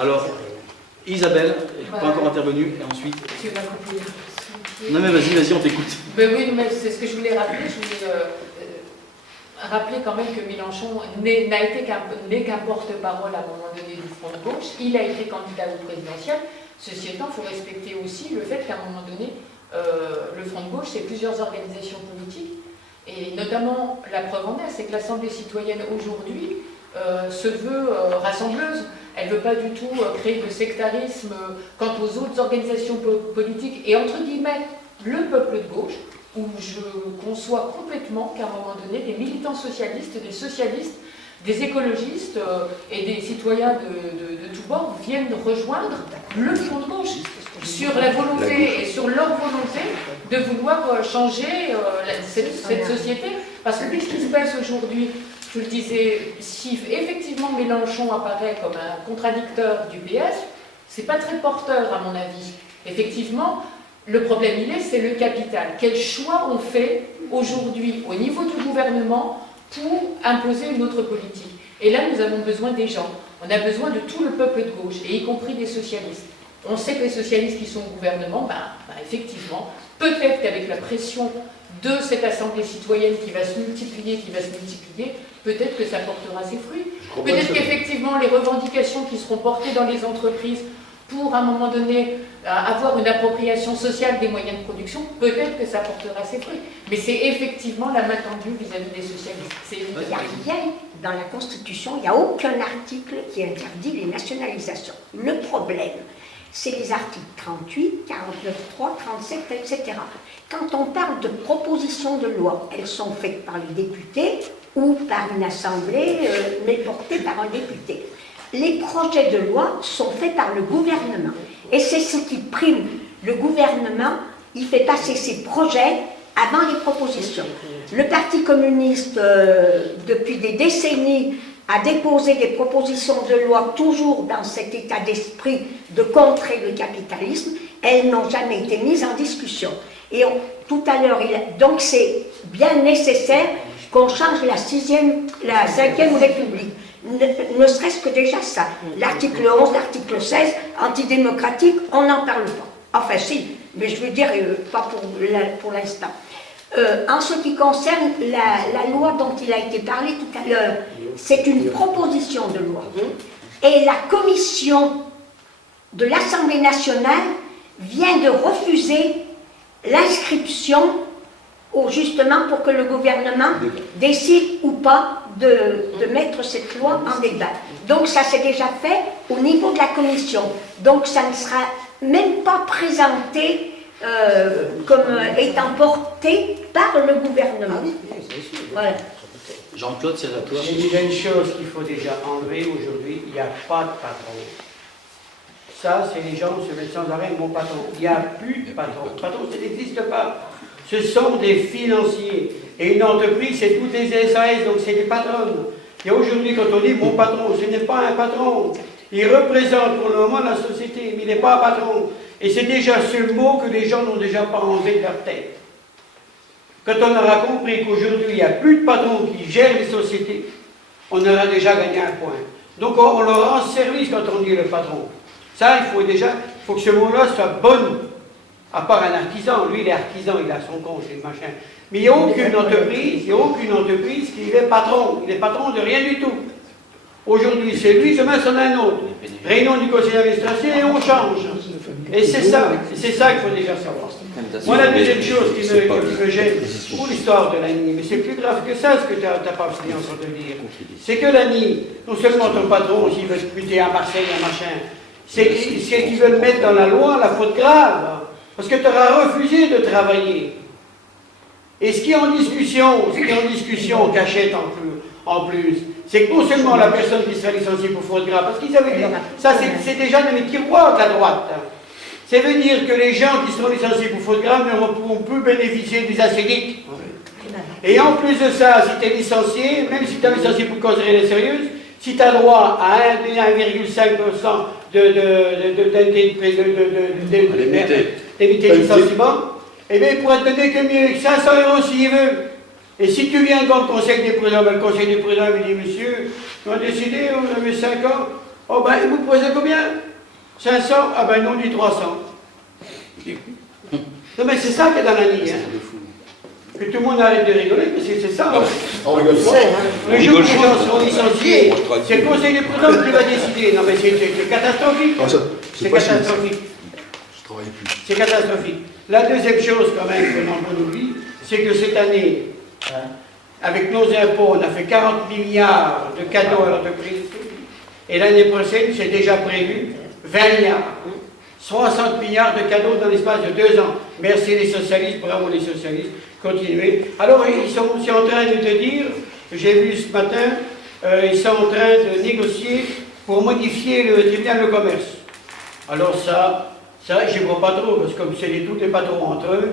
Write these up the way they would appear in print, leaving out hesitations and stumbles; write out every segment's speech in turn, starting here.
Alors, Isabelle, pas encore intervenue, et ensuite... Tu vas couper. Non mais vas-y, on t'écoute. Ben oui, mais c'est ce que je voulais rappeler. Je voulais rappeler quand même que Mélenchon n'est qu'un porte-parole à un moment donné du Front de gauche. Il a été candidat au présidentiel. Ceci étant, il faut respecter aussi le fait qu'à un moment donné, le Front de gauche, c'est plusieurs organisations politiques. Et notamment, la preuve en est, c'est que l'Assemblée citoyenne aujourd'hui se veut rassembleuse. Elle ne veut pas du tout créer de sectarisme quant aux autres organisations politiques et entre guillemets le peuple de gauche, où je conçois complètement qu'à un moment donné, des militants socialistes, des socialistes, des écologistes et des citoyens de tous bords viennent rejoindre le Front de gauche sur la volonté et sur leur volonté de vouloir changer cette société. Parce que qu'est-ce qui se passe aujourd'hui? Je le disais, si effectivement Mélenchon apparaît comme un contradicteur du PS, c'est pas très porteur à mon avis. Effectivement, le problème c'est le capital. Quel choix on fait aujourd'hui au niveau du gouvernement pour imposer une autre politique? Et là, nous avons besoin des gens. On a besoin de tout le peuple de gauche, et y compris des socialistes. On sait que les socialistes qui sont au gouvernement, effectivement, peut-être qu'avec la pression de cette assemblée citoyenne qui va se multiplier, peut-être que ça portera ses fruits. Peut-être qu'effectivement, les revendications qui seront portées dans les entreprises pour, à un moment donné, avoir une appropriation sociale des moyens de production, peut-être que ça portera ses fruits. Mais c'est effectivement la main tendue vis-à-vis des socialistes. Il n'y a rien dans la Constitution, il n'y a aucun article qui interdit les nationalisations. Le problème, c'est les articles 38, 49.3, 37, etc. Quand on parle de propositions de loi, elles sont faites par les députés ou par une assemblée, mais portées par un député. Les projets de loi sont faits par le gouvernement. Et c'est ce qui prime. Le gouvernement, il fait passer ses projets avant les propositions. Le Parti communiste, depuis des décennies, a déposé des propositions de loi toujours dans cet état d'esprit de contrer le capitalisme. Elles n'ont jamais été mises en discussion. Et tout à l'heure, donc c'est bien nécessaire qu'on change la 5e République. Ne serait-ce que déjà ça. L'article 11, l'article 16, antidémocratique, on n'en parle pas. Enfin si, mais je veux dire, pas pour l'instant. En ce qui concerne la loi dont il a été parlé tout à l'heure, c'est une proposition de loi. Et la commission de l'Assemblée nationale vient de refuser l'inscription justement pour que le gouvernement décide ou pas de mettre cette loi en débat. Donc ça s'est déjà fait au niveau de la commission. Donc ça ne sera même pas présenté comme étant porté par le gouvernement. Voilà. Jean-Claude, c'est à toi. J'ai déjà une chose qu'il faut déjà enlever aujourd'hui, il n'y a pas de patron. Ça, c'est les gens se mettent sans arrêt, mon patron. Il n'y a plus de patron. Le patron, ça n'existe pas. Ce sont des financiers. Et une entreprise, c'est toutes les SAS, donc c'est des patronnes. Et aujourd'hui, quand on dit mon patron, ce n'est pas un patron. Il représente pour le moment la société, mais il n'est pas un patron. Et c'est déjà ce mot que les gens n'ont déjà pas enlevé de leur tête. Quand on aura compris qu'aujourd'hui, il n'y a plus de patron qui gère les sociétés, on aura déjà gagné un point. Donc on leur rend service quand on dit le patron. Ça, il faut que ce mot-là soit bon. À part un artisan, lui il est artisan, il a son compte et machin. Mais il n'y a aucune entreprise qui est patron. Il est patron de rien du tout. Aujourd'hui c'est lui, demain c'en a un autre. Réunion du conseil d'administration et on change. Et c'est ça qu'il faut déjà savoir. Moi la deuxième chose qui me gêne pour l'histoire de l'ANI, mais c'est plus grave que ça ce que tu n'as pas fini en train de dire, c'est que l'ANI, non seulement ton patron, s'il veut se buter à Marseille, à machin, c'est qu'ils veulent mettre dans la loi la faute grave. Parce que tu auras refusé de travailler. Et ce qui est en discussion, cachette en plus, c'est que non seulement la personne qui sera licenciée pour faute grave, parce qu'ils avaient dit, ça c'est déjà dans les tiroirs de la droite. Ça veut dire que les gens qui seront licenciés pour faute grave ne pourront plus bénéficier des acédiques. Et en plus de ça, si tu es licencié, même si tu es licencié pour cause réelle et sérieuse, si tu as droit à 1,5% d'éviter le licenciement, eh bien, il pourrait te donner que 500 € s'il veut. Et si tu viens devant le conseil des prud'hommes, le conseil des prud'hommes, il dit, monsieur, on a décidé, on avait 5 ans, Oh ben, vous posez combien? 500? Ah ben, nous, on dit 300. Non, mais c'est ça qui est dans la ligne. Hein. Que tout le monde arrête de rigoler, parce que c'est ça. On rigole pas. Le jour où les gens seront licenciés, c'est le conseil des prud'hommes qui va décider. Non, mais c'est catastrophique. Ah, ça, C'est pas chimique. catastrophique. Je travaille plus. C'est catastrophique. La deuxième chose, quand même, que l'on oublie, c'est que cette année, avec nos impôts, on a fait 40 milliards de cadeaux à l'entreprise. Et l'année prochaine, c'est déjà prévu 20 milliards. 60 milliards de cadeaux dans l'espace de 2 ans. Merci les socialistes, bravo les socialistes, continuez. Alors, ils sont aussi en train de te dire, j'ai vu ce matin, ils sont en train de négocier pour modifier le tribunal de commerce. Alors ça je ne vois pas trop, parce que comme c'est tous les patrons entre eux,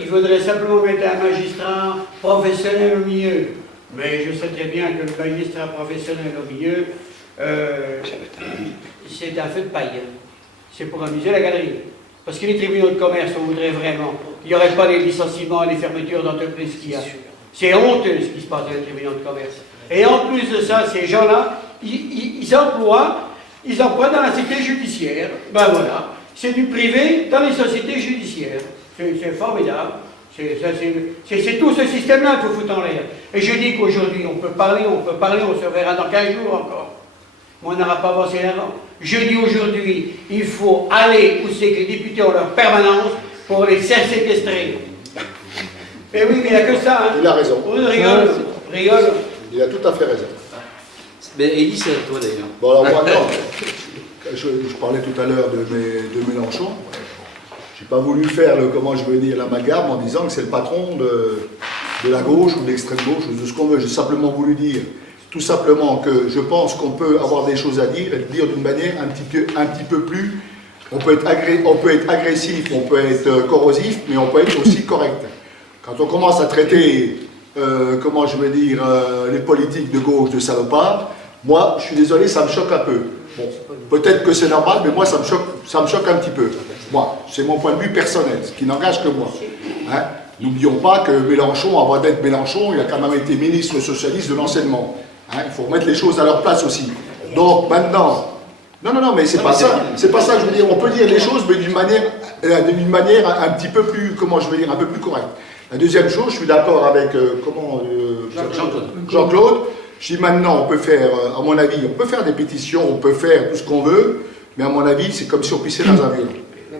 ils voudraient simplement mettre un magistrat professionnel au milieu. Mais je sais très bien que le magistrat professionnel au milieu, c'est un feu de paille. C'est pour amuser la galerie. Parce que les tribunaux de commerce, on voudrait vraiment qu'il n'y aurait pas les licenciements et les fermetures d'entreprises qu'il y a. C'est honteux ce qui se passe dans les tribunaux de commerce. Et en plus de ça, ces gens-là, ils emploient dans la cité judiciaire. Ben voilà, c'est du privé dans les sociétés judiciaires. C'est formidable. C'est tout ce système-là qu'il faut foutre en l'air. Et je dis qu'aujourd'hui, on peut parler, on se verra dans 15 jours encore. Mais on n'aura pas avancé avant. Je dis aujourd'hui, il faut aller où c'est que les députés ont leur permanence pour les faire séquestrer. Mais oui, mais il n'y a que ça. Hein. Il a raison. On rigole. Il a tout à fait raison. Mais Elie, c'est à toi d'ailleurs. Bon, alors moi, non. Je parlais tout à l'heure de Mélenchon. Je n'ai pas voulu faire, comment je veux dire, l'amalgame en disant que c'est le patron de la gauche ou de l'extrême gauche ou de ce qu'on veut. J'ai simplement voulu dire, tout simplement, que je pense qu'on peut avoir des choses à dire et le dire d'une manière un petit peu plus... On peut être agressif, on peut être corrosif, mais on peut être aussi correct. Quand on commence à traiter, comment je veux dire, les politiques de gauche de salopards, moi, je suis désolé, ça me choque un peu. Bon, peut-être que c'est normal, mais moi, ça me choque un petit peu. Moi, c'est mon point de vue personnel, ce qui n'engage que moi. Hein? N'oublions pas que Mélenchon, avant d'être Mélenchon, il a quand même été ministre socialiste de l'enseignement. Hein? Il faut remettre les choses à leur place aussi. Donc maintenant, non, mais c'est pas ça. C'est pas ça que je veux dire. On peut dire les choses, mais d'une manière un petit peu plus, comment je veux dire, un peu plus correcte. La deuxième chose, je suis d'accord avec Jean-Claude. Je dis maintenant, on peut faire, à mon avis, on peut faire des pétitions, on peut faire tout ce qu'on veut, mais à mon avis, c'est comme si on pissait dans un violon.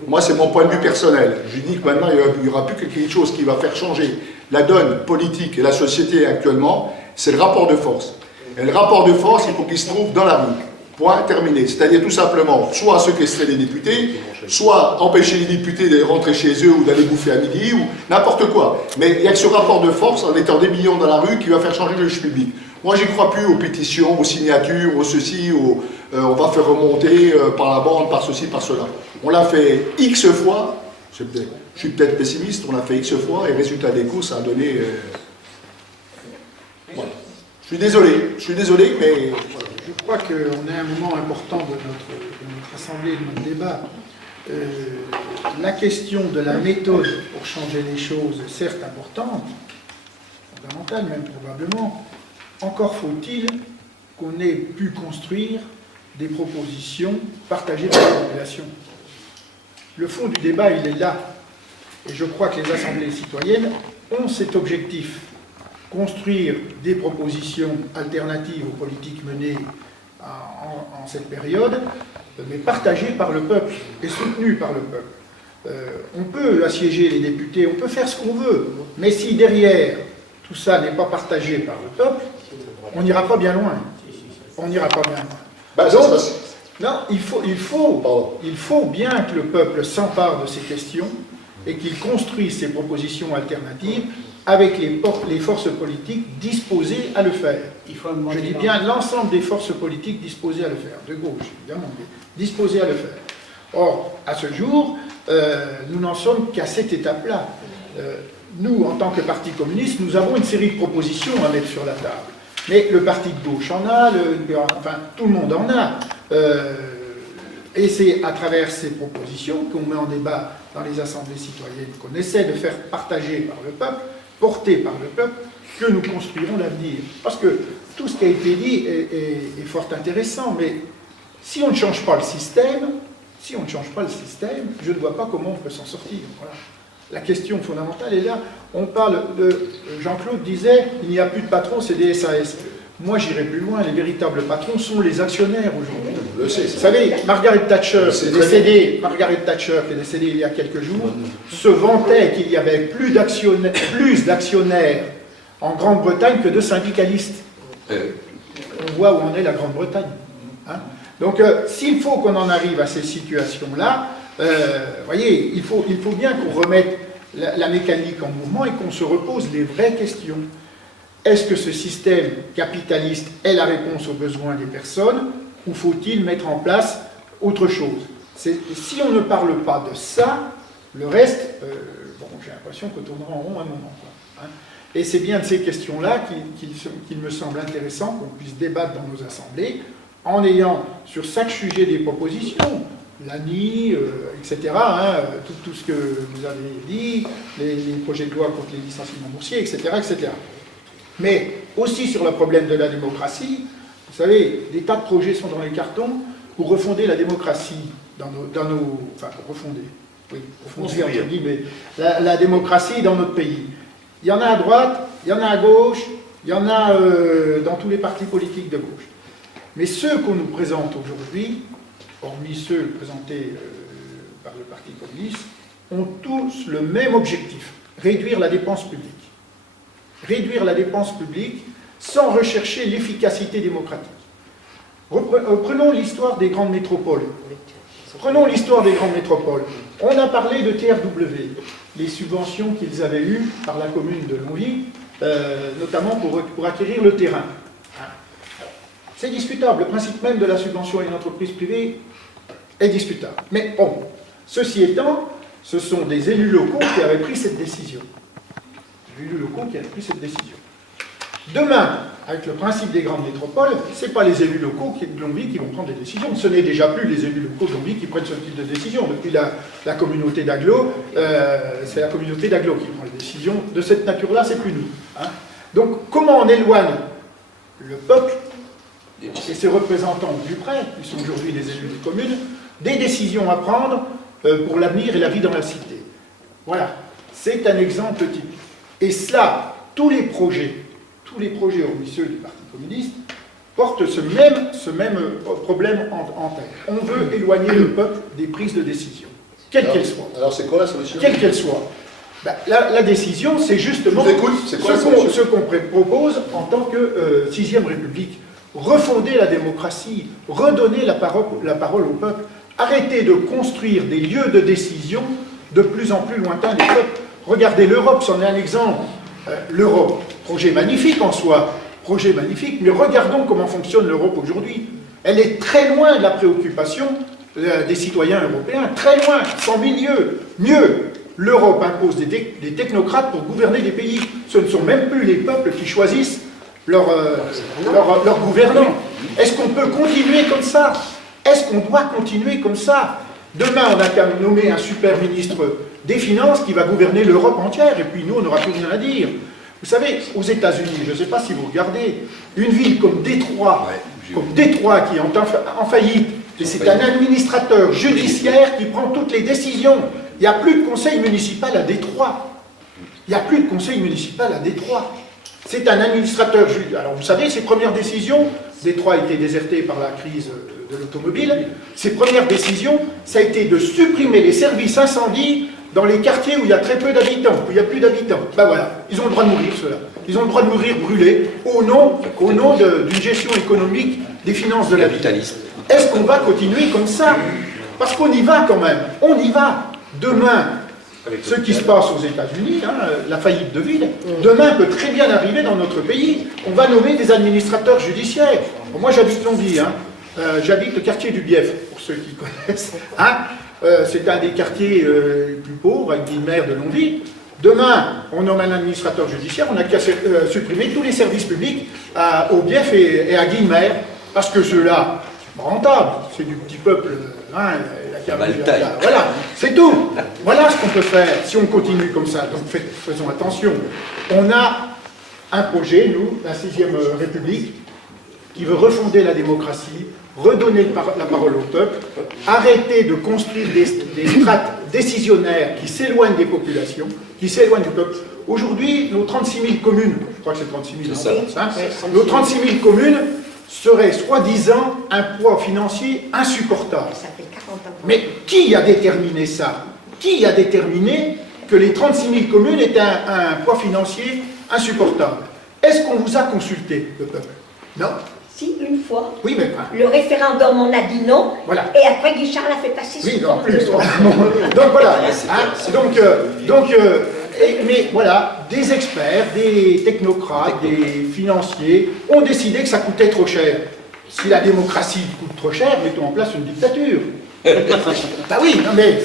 Moi, c'est mon point de vue personnel. Je dis que maintenant, il n'y aura plus quelque chose qui va faire changer la donne politique et la société actuellement, c'est le rapport de force. Et le rapport de force, il faut qu'il se trouve dans la rue. Point terminé. C'est-à-dire tout simplement, soit séquestrer les députés, soit empêcher les députés de rentrer chez eux ou d'aller bouffer à midi, ou n'importe quoi. Mais il n'y a que ce rapport de force, en étant des millions dans la rue, qui va faire changer le jeu public. Moi, j'y crois plus aux pétitions, aux signatures, aux ceci, on va faire remonter par la bande, par ceci, par cela. On l'a fait X fois, je suis peut-être pessimiste, on l'a fait X fois, et résultat des courses, ça a donné... Voilà. Je suis désolé, mais... Voilà. Je crois qu'on est à un moment important de notre assemblée, de notre débat. La question de la méthode pour changer les choses est certes importante, fondamentale même probablement. Encore faut-il qu'on ait pu construire des propositions partagées par la population. Le fond du débat, il est là. Et je crois que les assemblées citoyennes ont cet objectif. Construire des propositions alternatives aux politiques menées en cette période, mais partagées par le peuple et soutenues par le peuple. On peut assiéger les députés, on peut faire ce qu'on veut, mais si derrière tout ça n'est pas partagé par le peuple, on n'ira pas bien loin. On n'ira pas bien loin. Donc, non, il faut bien que le peuple s'empare de ces questions et qu'il construise ses propositions alternatives avec les forces politiques disposées à le faire. Je dis bien l'ensemble des forces politiques disposées à le faire, de gauche évidemment, mais disposées à le faire. Or, à ce jour, nous n'en sommes qu'à cette étape-là. Nous, en tant que Parti communiste, nous avons une série de propositions à mettre sur la table. Mais le parti de gauche en a, enfin tout le monde en a. Et c'est à travers ces propositions qu'on met en débat dans les assemblées citoyennes, qu'on essaie de faire partager par le peuple, porter par le peuple, que nous construirons l'avenir. Parce que tout ce qui a été dit est fort intéressant, mais Si on ne change pas le système, je ne vois pas comment on peut s'en sortir. Voilà. La question fondamentale est là. On parle de... Jean-Claude disait, il n'y a plus de patrons, c'est des SAS. Moi, j'irai plus loin. Les véritables patrons sont les actionnaires aujourd'hui. Je le sais. Vous savez, Margaret Thatcher, qui est décédée il y a quelques jours, se vantait qu'il y avait plus d'actionnaires en Grande-Bretagne que de syndicalistes. On voit où en est la Grande-Bretagne. Hein. Donc, s'il faut qu'on en arrive à ces situations-là, voyez, il faut bien qu'on remette la mécanique en mouvement et qu'on se repose les vraies questions. Est-ce que ce système capitaliste est la réponse aux besoins des personnes ou faut-il mettre en place autre chose? Si on ne parle pas de ça, le reste, bon, j'ai l'impression qu'on tournera en rond un moment. Quoi, hein. Et c'est bien de ces questions-là qu'il me semble intéressant qu'on puisse débattre dans nos assemblées en ayant sur chaque sujet des propositions, l'ANI, etc., hein, tout ce que vous avez dit, les projets de loi contre les licenciements boursiers, etc., etc. Mais aussi sur le problème de la démocratie, vous savez, des tas de projets sont dans les cartons pour refonder la démocratie enfin, pour refonder, entre guillemets, la démocratie dans notre pays. Il y en a à droite, il y en a à gauche, il y en a dans tous les partis politiques de gauche. Mais ceux qu'on nous présente aujourd'hui, hormis ceux présentés par le Parti communiste, ont tous le même objectif, réduire la dépense publique. Réduire la dépense publique sans rechercher l'efficacité démocratique. Prenons l'histoire des grandes métropoles. On a parlé de TRW, les subventions qu'ils avaient eues par la commune de Longwy, notamment pour acquérir le terrain. C'est discutable. Le principe même de la subvention à une entreprise privée est discutable. Mais bon, ceci étant, ce sont des élus locaux qui avaient pris cette décision. Demain, avec le principe des grandes métropoles, ce n'est pas les élus locaux de Longwy qui vont prendre des décisions. Ce n'est déjà plus les élus locaux de Longwy qui prennent ce type de décision. Depuis la communauté d'Aglo, c'est la communauté d'Aglo qui prend les décisions. De cette nature-là, c'est plus nous. Hein. Donc, comment on éloigne le peuple et ses représentants du près, qui sont aujourd'hui les élus des communes, des décisions à prendre pour l'avenir et la vie dans la cité. Voilà, c'est un exemple typique. Et cela, tous les projets hormis ceux du Parti communiste, portent ce même problème en tête. On veut éloigner le peuple des prises de décision, quelles qu'elles soient. Alors c'est quoi la solution? Quelle qu'elle soit. Ben, la décision, c'est justement ce qu'on propose en tant que 6e République. Refonder la démocratie, redonner la parole au peuple, arrêter de construire des lieux de décision de plus en plus lointains des peuples. Regardez, l'Europe, c'en est un exemple. L'Europe, projet magnifique en soi, projet magnifique, mais regardons comment fonctionne l'Europe aujourd'hui. Elle est très loin de la préoccupation des citoyens européens, très loin, 100 000 lieues. Mieux, l'Europe impose des technocrates pour gouverner des pays. Ce ne sont même plus les peuples qui choisissent leurs gouvernants. Est-ce qu'on peut continuer comme ça? Est-ce qu'on doit continuer comme ça? Demain, on n'a qu'à nommer un super ministre des Finances qui va gouverner l'Europe entière, et puis nous, on n'aura plus rien à dire. Vous savez, aux États-Unis, je ne sais pas si vous regardez, une ville comme Détroit, qui est en faillite, et c'est un administrateur judiciaire qui prend toutes les décisions. Il n'y a plus de conseil municipal à Détroit. C'est un administrateur judiciaire. Alors vous savez, ses premières décisions, Détroit a été déserté par la crise de l'automobile, ses premières décisions, ça a été de supprimer les services incendie dans les quartiers où il y a très peu d'habitants, où il n'y a plus d'habitants. Ben voilà, ils ont le droit de mourir, ceux-là. Ils ont le droit de mourir brûlés au nom d'une gestion économique des finances de la vie. Est-ce qu'on va continuer comme ça? Parce qu'on y va quand même, on y va. Demain, ce qui se passe aux États-Unis, hein, la faillite de ville, demain peut très bien arriver dans notre pays. On va nommer des administrateurs judiciaires. Bon, moi j'habite Longwy, hein. J'habite le quartier du Bief, pour ceux qui connaissent. Hein. C'est un des quartiers les plus pauvres, avec une maire de Longwy. Demain, on nomme un administrateur judiciaire, on n'a qu'à supprimer tous les services publics au Bief et à Guilmer, parce que ceux-là, c'est pas rentable, c'est du petit peuple. Hein, voilà, c'est tout. Voilà ce qu'on peut faire si on continue comme ça. Donc faisons attention. On a un projet, nous, la 6e République, qui veut refonder la démocratie, redonner la parole au peuple, arrêter de construire des strates décisionnaires qui s'éloignent des populations, qui s'éloignent du peuple. Aujourd'hui, nos 36 000 communes, je crois que c'est 36 000 en France, hein, nos 36 000 communes seraient soi-disant un poids financier insupportable. Ça fait 40 ans. Mais qui a déterminé ça? Qui a déterminé que les 36 000 communes étaient un poids financier insupportable? Est-ce qu'on vous a consulté, le peuple? Non. Si, une fois. Oui, mais... Le référendum, on a dit non. Voilà. Et après, Guichard l'a fait passer Oui, sous en forme plus. de loi. Donc voilà. Hein, mais voilà, des experts, des technocrates, des financiers ont décidé que ça coûtait trop cher. Si la démocratie coûte trop cher, mettons en place une dictature. Bah oui, non mais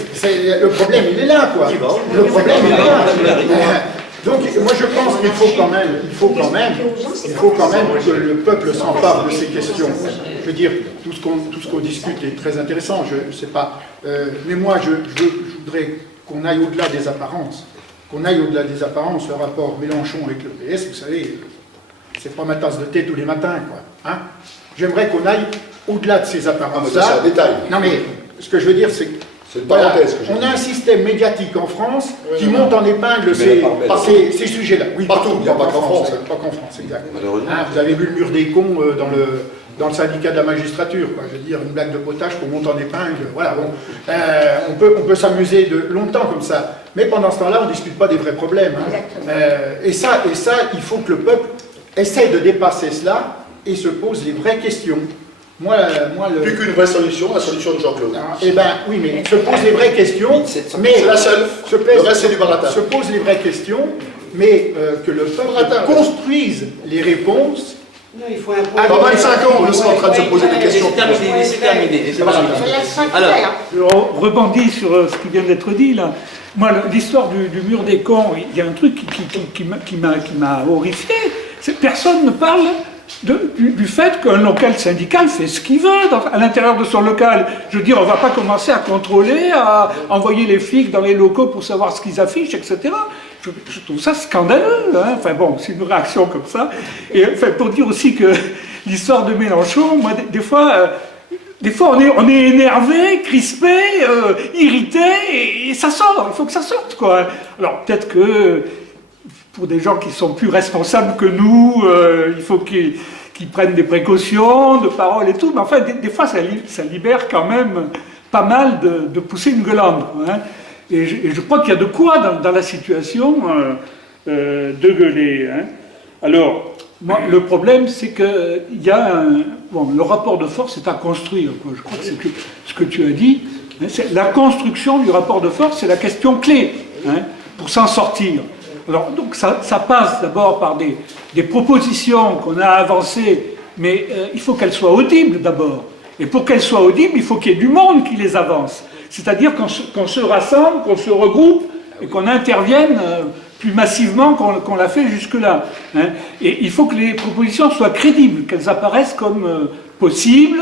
le problème il est là, quoi. Le problème il est là. Donc moi je pense qu'il faut quand même que le peuple s'empare de ces questions. Je veux dire, tout ce qu'on discute est très intéressant, je sais pas. Mais moi je voudrais qu'on aille au-delà des apparences. Le rapport Mélenchon avec le PS, vous savez, c'est pas ma tasse de thé tous les matins, quoi. Hein? J'aimerais qu'on aille au-delà de ces apparences-là. C'est un détail. Non mais, ce que je veux dire, c'est que C'est une parenthèse. on a un système médiatique en France qui monte en épingle ces sujets-là. Oui, partout, il n'y a pas qu'en France. Pas qu'en France, exact. Malheureusement. Hein, vous avez vu le mur des cons dans le syndicat de la magistrature, quoi. Je veux dire, une blague de potage qu'on monte en épingle. Voilà, bon. On peut s'amuser longtemps comme ça. Mais pendant ce temps-là, on ne discute pas des vrais problèmes. Hein. Et ça, il faut que le peuple essaye de dépasser cela et se pose les vraies questions. Plus qu'une vraie solution, la solution de Jean-Claude. Eh bien, oui, mais se pose les vraies questions, mais C'est la seule. Le reste, c'est du baratin. se pose les vraies questions, mais que le peuple construise les réponses. Non, il faut un Dans 25 ans, on sera en train de se poser des questions. C'est terminé. Alors, Je rebondis sur ce qui vient d'être dit là. Moi, l'histoire du mur des cons, il y a un truc qui m'a horrifié. Personne ne parle du fait qu'un local syndical fait ce qu'il veut à l'intérieur de son local. Je veux dire, on ne va pas commencer à contrôler, à envoyer les flics dans les locaux pour savoir ce qu'ils affichent, etc. Je trouve ça scandaleux. Hein. Enfin bon, c'est une réaction comme ça. Et enfin, pour dire aussi que l'histoire de Mélenchon, moi, des fois on est énervé, crispé, irrité, et ça sort. Il faut que ça sorte, quoi. Alors peut-être que pour des gens qui sont plus responsables que nous, il faut qu'ils prennent des précautions de parole et tout, mais enfin, des fois, ça libère quand même pas mal de pousser une gueulande. Hein. Et je crois qu'il y a de quoi dans la situation de gueuler. Hein. Alors, moi, le problème, c'est qu'il y a le rapport de force est à construire, quoi. Je crois que c'est ce que tu as dit. Hein, la construction du rapport de force, c'est la question clé, hein, pour s'en sortir. Alors, donc ça passe d'abord par des propositions qu'on a avancées, mais il faut qu'elles soient audibles d'abord. Et pour qu'elles soient audibles, il faut qu'il y ait du monde qui les avance. C'est-à-dire qu'on se rassemble, qu'on se regroupe et qu'on intervienne plus massivement qu'on l'a fait jusque-là. Hein. Et il faut que les propositions soient crédibles, qu'elles apparaissent comme possibles,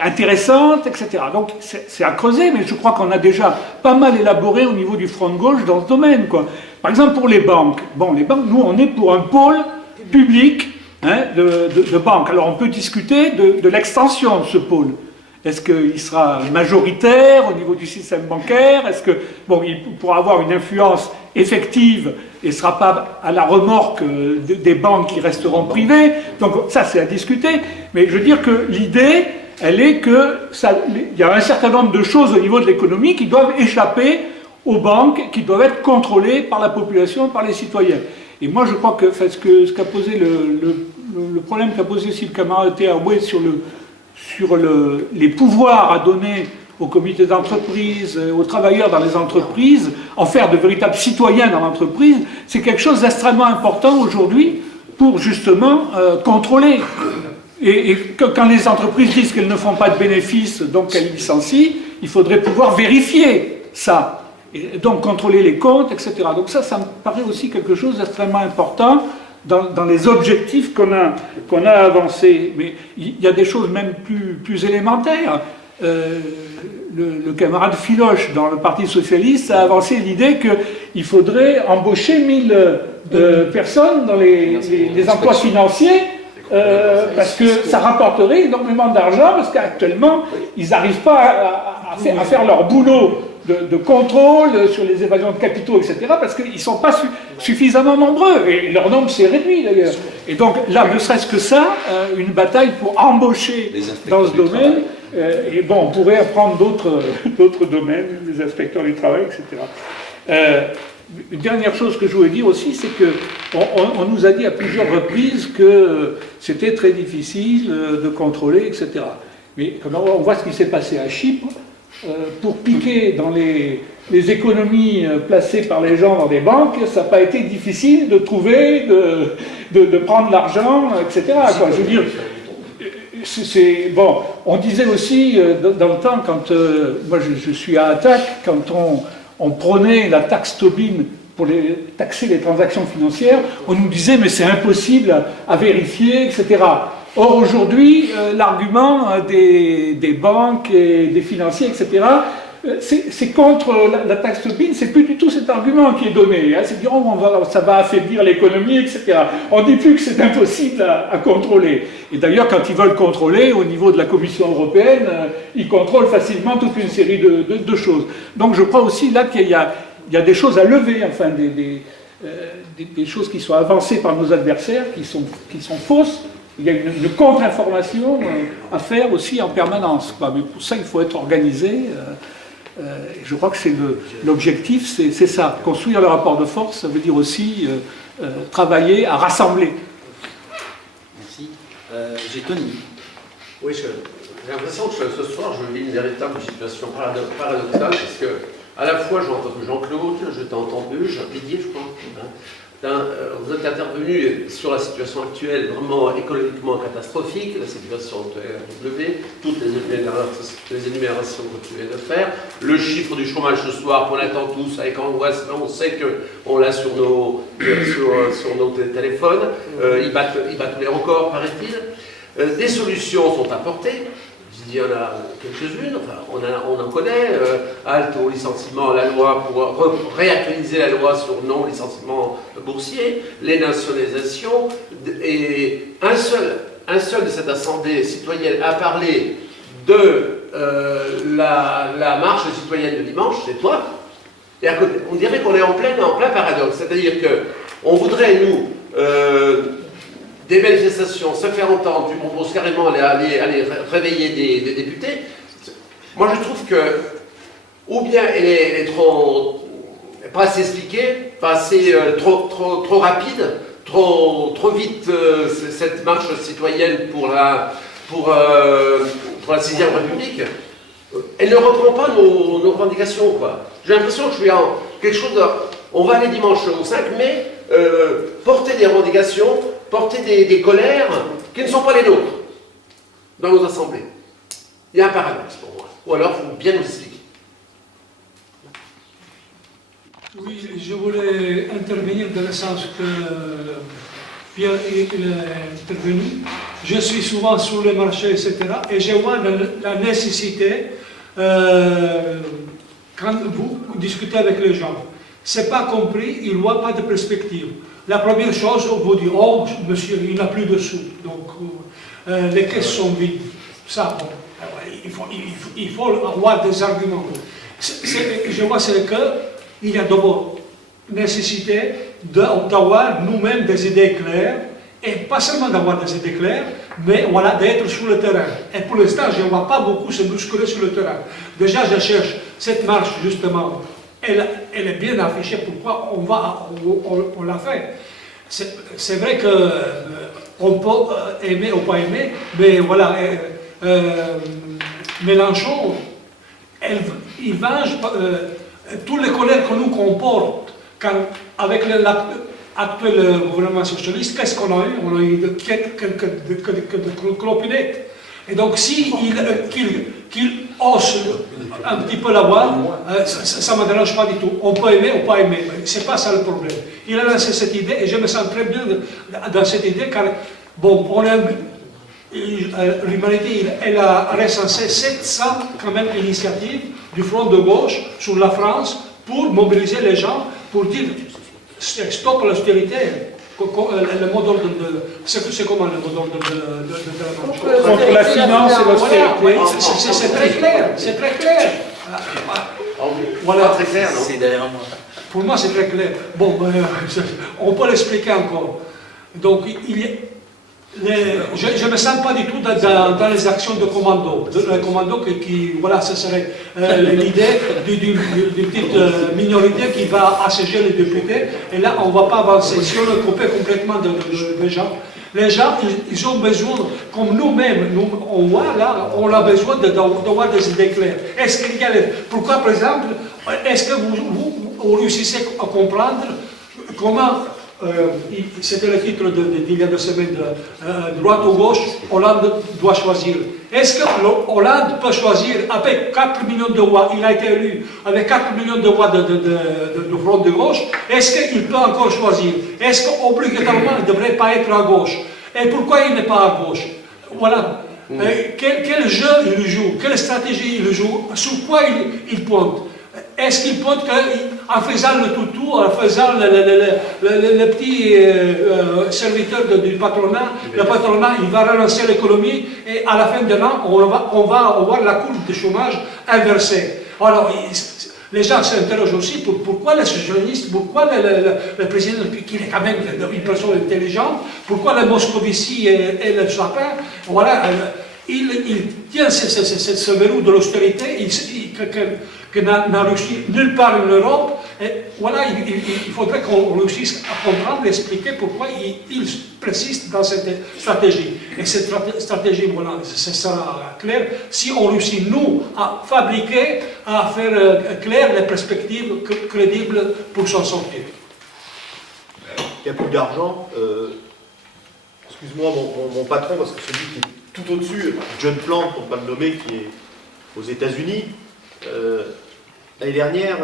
intéressantes, etc. Donc c'est à creuser, mais je crois qu'on a déjà pas mal élaboré au niveau du front de gauche dans ce domaine, quoi. Par exemple, pour les banques. Bon, les banques, nous, on est pour un pôle public, hein, de banques. Alors, on peut discuter de l'extension de ce pôle. Est-ce qu'il sera majoritaire au niveau du système bancaire? Est-ce que, il pourra avoir une influence effective et ne sera pas à la remorque des banques qui resteront privées? Donc, ça, c'est à discuter. Mais je veux dire que l'idée, elle est qu'il y a un certain nombre de choses au niveau de l'économie qui doivent échapper aux banques, qui doivent être contrôlées par la population, par les citoyens. Et moi, je crois que ce qu'a posé le problème qu'a posé aussi le camarade Théarouet sur les pouvoirs à donner aux comités d'entreprise, aux travailleurs dans les entreprises, en faire de véritables citoyens dans l'entreprise, c'est quelque chose d'extrêmement important aujourd'hui pour justement contrôler. Et quand les entreprises disent qu'elles ne font pas de bénéfices, donc qu'elles licencient, il faudrait pouvoir vérifier ça. Et donc contrôler les comptes, etc. Donc ça me paraît aussi quelque chose d'extrêmement important dans les objectifs qu'on a avancés. Mais il y a des choses même plus élémentaires. Le camarade Filoche, dans le Parti Socialiste, a avancé l'idée qu'il faudrait embaucher 1000 personnes dans les emplois financiers parce que ça rapporterait énormément d'argent, parce qu'actuellement, ils n'arrivent pas à faire leur boulot de contrôle sur les évasions de capitaux, etc., parce qu'ils ne sont pas suffisamment nombreux, et leur nombre s'est réduit d'ailleurs. Et donc là, ne serait-ce que ça, une bataille pour embaucher dans ce domaine, et bon, on pourrait apprendre d'autres domaines, les inspecteurs du travail, etc. Une dernière chose que je voulais dire aussi, c'est qu'on nous a dit à plusieurs reprises que c'était très difficile de contrôler, etc. Mais quand on voit ce qui s'est passé à Chypre, pour piquer dans les économies placées par les gens dans des banques, ça n'a pas été difficile de trouver, de prendre l'argent, etc. Quoi. Je veux dire, bon, on disait aussi dans le temps, quand moi je suis à Attac, quand on prenait la taxe Tobin pour taxer les transactions financières, on nous disait mais c'est impossible à vérifier, etc. Or aujourd'hui, l'argument des banques et des financiers, etc., c'est contre la taxe Tobin, c'est plus du tout cet argument qui est donné. Hein, c'est dire ça va affaiblir l'économie, etc. On ne dit plus que c'est impossible à contrôler. Et d'ailleurs, quand ils veulent contrôler, au niveau de la Commission européenne, ils contrôlent facilement toute une série de choses. Donc je crois aussi là qu'il y a des choses à lever, enfin des choses qui sont avancées par nos adversaires, qui sont fausses. Il y a une contre-information à faire aussi en permanence. Mais pour ça, il faut être organisé. Je crois que c'est l'objectif, c'est ça. Construire le rapport de force, ça veut dire aussi travailler à rassembler. Merci. J'ai Tony. Oui, j'ai l'impression que ce soir, je vis une véritable situation paradoxale, parce que à la fois, j'ai entendu Jean-Claude, je t'ai entendu, Didier, je crois. Vous êtes intervenu sur la situation actuelle vraiment économiquement catastrophique, la situation de W, toutes les énumérations que tu viens de faire, le chiffre du chômage ce soir qu'on attend tous avec angoisse, on sait qu'on l'a sur nos téléphones, il bat tous les records, paraît-il. Des solutions sont apportées. Il y en a quelques-unes, enfin, on en connaît, halte au licenciement, la loi pour réactualiser la loi sur non-licenciement boursier, les nationalisations, et un seul de cette assemblée citoyenne a parlé de la marche citoyenne de dimanche, c'est toi, et à côté, on dirait qu'on est en plein paradoxe, c'est-à-dire qu'on voudrait, nous, des manifestations, se faire entendre, tu proposes carrément aller réveiller des députés. Moi, je trouve que, ou bien elle est pas assez expliquée, pas assez trop rapide, trop vite cette marche citoyenne pour la 6e République. Elle ne reprend pas nos revendications, quoi. J'ai l'impression que je suis en quelque chose de... On va aller dimanche au 5 mai, porter des revendications, porter des colères qui ne sont pas les nôtres dans nos assemblées. Il y a un paradoxe pour moi. Ou alors, il faut bien nous expliquer. Oui, je voulais intervenir dans le sens que Pierre est intervenu. Je suis souvent sur le marché, etc. Et je vois la nécessité, quand vous discutez avec les gens, c'est pas compris, il ne voit pas de perspective. La première chose, on vous dit, oh, monsieur, il n'a plus de sous, donc les caisses sont vides. Ça, bon, il faut avoir des arguments. Je vois, c'est qu'il y a d'abord nécessité d'avoir nous-mêmes des idées claires, et pas seulement d'avoir des idées claires, mais voilà, d'être sur le terrain. Et pour l'instant, je ne vois pas beaucoup se bousculer sur le terrain. Déjà, je cherche cette marche, justement. Elle est bien affichée, pourquoi on l'a fait. C'est vrai qu'on peut aimer ou pas aimer, mais voilà, Mélenchon, il venge toutes les colères que nous comporte avec l'actuel gouvernement socialiste. Qu'est-ce qu'on a eu? On a eu quelques clopinettes. Et donc, qu'il hausse un petit peu la voix, ça ne me dérange pas du tout. On peut aimer ou pas aimer, c'est pas ça le problème. Il a lancé cette idée et je me sens très bien dans cette idée car, bon, l'humanité, elle a recensé 700 quand même initiatives du front de gauche sur la France pour mobiliser les gens, pour dire stop à l'austérité. le modèle c'est comment le modèle de la Manche? Contre la finance et l'austérité. Voilà, c'est très clair, c'est très clair. Voilà. Pas très clair, non? C'est derrière moi. Pour moi, c'est très clair. Bon, on peut l'expliquer encore. Donc, je ne me sens pas du tout dans les actions de commando. Le commando voilà, ce serait l'idée d'une petite minorité qui va assiéger les députés. Et là, on ne va pas avancer. Si on est coupé complètement des gens, les gens, ils ont besoin, comme nous-mêmes, on voit là, on a besoin d'avoir des idées claires. Est-ce qu'il y a pourquoi, par exemple, est-ce que vous réussissez à comprendre comment, c'était le titre d'il y a 2 semaines, droite ou gauche, Hollande doit choisir. Est-ce que Hollande peut choisir avec 4 millions de voix, il a été élu avec 4 millions de voix de front de gauche, est-ce qu'il peut encore choisir? Est-ce qu'obligatoirement il ne devrait pas être à gauche? Et pourquoi il n'est pas à gauche? Voilà. Quel jeu il joue? Quelle stratégie il joue? Sur quoi il pointe? Est-ce qu'il pointe qu'en faisant le toutou, en faisant le petit serviteur du patronat, le patronat il va relancer l'économie et à la fin de l'an, on va avoir la courbe de chômage inversée. Alors, les gens s'interrogent aussi pourquoi les socialistes, pourquoi le président, qui est quand même une personne intelligente, pourquoi le Moscovici et le Sapin, voilà, il tient ce verrou de l'austérité que n'a réussi nulle part en Europe. Et voilà, il faudrait qu'on réussisse à comprendre et expliquer pourquoi il persiste dans cette stratégie. Et cette stratégie, voilà, ce sera clair si on réussit, nous, à fabriquer, à faire clair les perspectives crédibles pour s'en sortir. Il n'y a plus d'argent. Excuse-moi, mon patron, parce que celui qui est tout au-dessus, John Plant, pour ne pas le nommer, qui est aux États-Unis, l'année dernière,